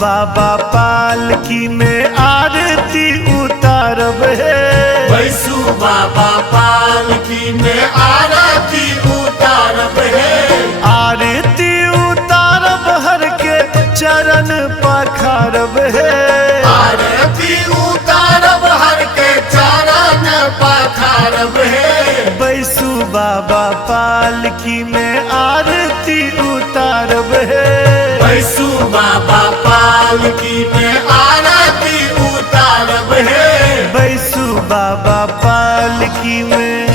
बाबा पालकी में आरती उतारब है। बैसु बाबा पालकी में आरती उतारब है। आरती उतारब हर के चरण पखारब है। आरती उतारब हर के चरण पखारब है। बैसु बाबा पालकी में आरती उतारब है। बैसु बाबा पालकी में आरती उतारब है। बैसु बाबा पालकी में।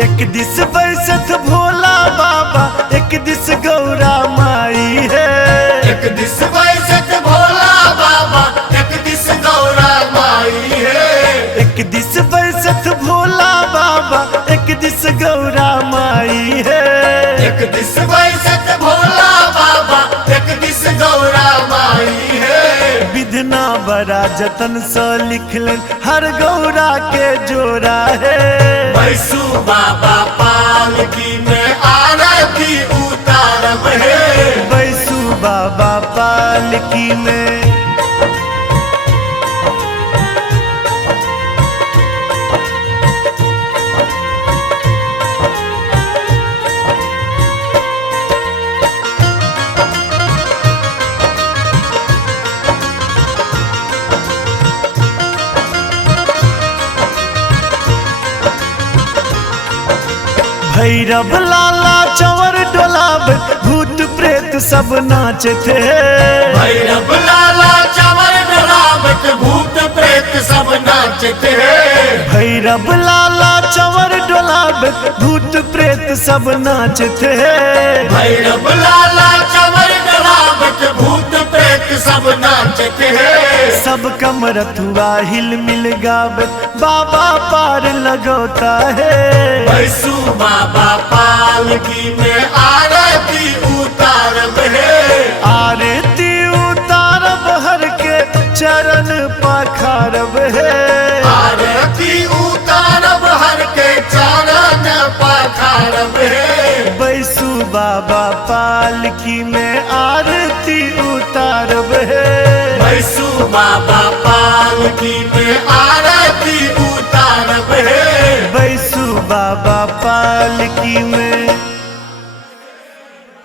एक दिस बैसत भोला बाबा, एक दिस गौरा माई है। एक दिस बैसत भोला बाबा, एक दिस गौरा माई है। एक दिस बैसत भोला बाबा, एक दिस गौरा माई है। एक दिस बैसत भोला बाबा, एक दिस गौरा माई है। विधना बड़ा जतन से लिखलन हर गौरा के जोड़ा है। बैसु बाबा पालकी में आरती उतारब है। बैसु बाबा पालकी में। भैरव लाला चंवर डोलाब, भूत प्रेत सब नाचते। भैरव लाला चंवर डोलावत, भूत प्रेत सब नाचते। भैरव लाला चंवर डोलाब, भूत प्रेत सब नाचते। भैरव लाला चंवर डोलावत, भूत प्रेत सब नाचते। सब कमरथुआ हिल मिल गावत, बाबा पार लगोता है। बैसु बाबा पालकी में आरती उतारब है। आरती उतारब हर के चरण पखारब है। आरती उतारब हर के चरण पखारब है। बैसु बाबा पालकी में आरती उतारब है। बैसु बाबा पालकी में आरती उतारब है। बैसु बाबा पालकी में।